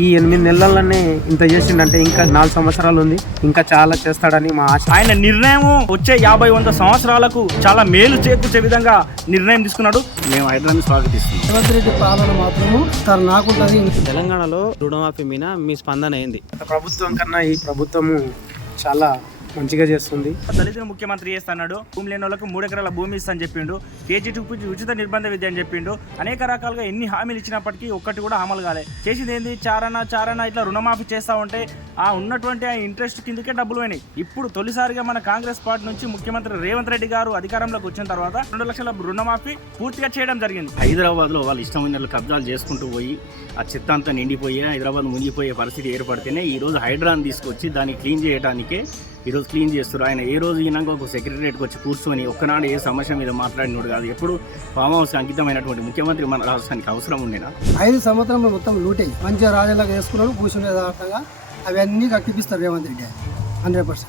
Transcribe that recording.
ఈ 8 నెలలనే ఇంత చేసిండంటే ఇంకా 4 సంవత్సరాలు ఉంది, ఇంకా చాలా చేస్తాడని మా ఆశ. ఆయన నిర్ణయం వచ్చే 50-100 సంవత్సరాలకు చాలా మేలు చేకూర్చే విధంగా నిర్ణయం తీసుకున్నాడు. మేము హైదరాబాద్ స్వాగతిస్తున్నాం. రేవంత్ రెడ్డి పాలన మాత్రము తను నాకుంటది. తెలంగాణలో రుణమాఫీ మీద మీ స్పందన ఏంది? ప్రభుత్వం కన్నా ఈ ప్రభుత్వము చాలా మంచిగా చేస్తుంది. దళితులు ముఖ్యమంత్రి చేస్తున్నాడు, భూమి లేని వాళ్ళకు 3 ఎకరాల భూమి ఇస్తాను చెప్పిండు, KG2 ఉచిత నిర్బంధ విద్య అని చెప్పిండు. అనేక రకాలుగా ఎన్ని హామీలు ఇచ్చినప్పటికీ ఒక్కటి కూడా అమలు కాలే. చేసింది ఏంది, చారణ ఇట్లా రుణమాఫీ చేస్తా ఉంటే ఆ ఉన్నటువంటి ఆ ఇంట్రెస్ట్ కిందకే డబ్బులు పోయినాయి. ఇప్పుడు తొలిసారిగా మన కాంగ్రెస్ పార్టీ నుంచి ముఖ్యమంత్రి రేవంత్ రెడ్డి గారు అధికారంలోకి వచ్చిన తర్వాత 2 లక్షల రుణమాఫీ పూర్తిగా చేయడం జరిగింది. హైదరాబాద్లో వాళ్ళు ఇష్టమైన కబ్జాలు చేసుకుంటూ పోయి ఆ చెత్త అంతా నిండిపోయి హైదరాబాద్ మునిగిపోయే పరిస్థితి ఏర్పడితేనే ఈరోజు హైడ్రాని తీసుకొచ్చి దాన్ని క్లీన్ చేయడానికే ఈరోజు క్లీన్ చేస్తారు. ఆయన ఏ రోజు ఈనాక ఒక సెక్రటరియట్కి వచ్చి కూర్చొని ఒక్కనాడు ఏ సమస్య మీద మాట్లాడినోడు కాదు. ఎప్పుడు ఫామ్ హౌస్ అంకితమైనటువంటి ముఖ్యమంత్రి మన రాష్ట్రానికి అవసరం ఉండేనా? 5 సంవత్సరంలో మొత్తం లూటే మంచిగా రాజలాగా వేసుకున్నాడు, కూర్చునేదాటంగా అవన్నీ కట్టిపిస్తారు రేవంత్ రెడ్డి 100%.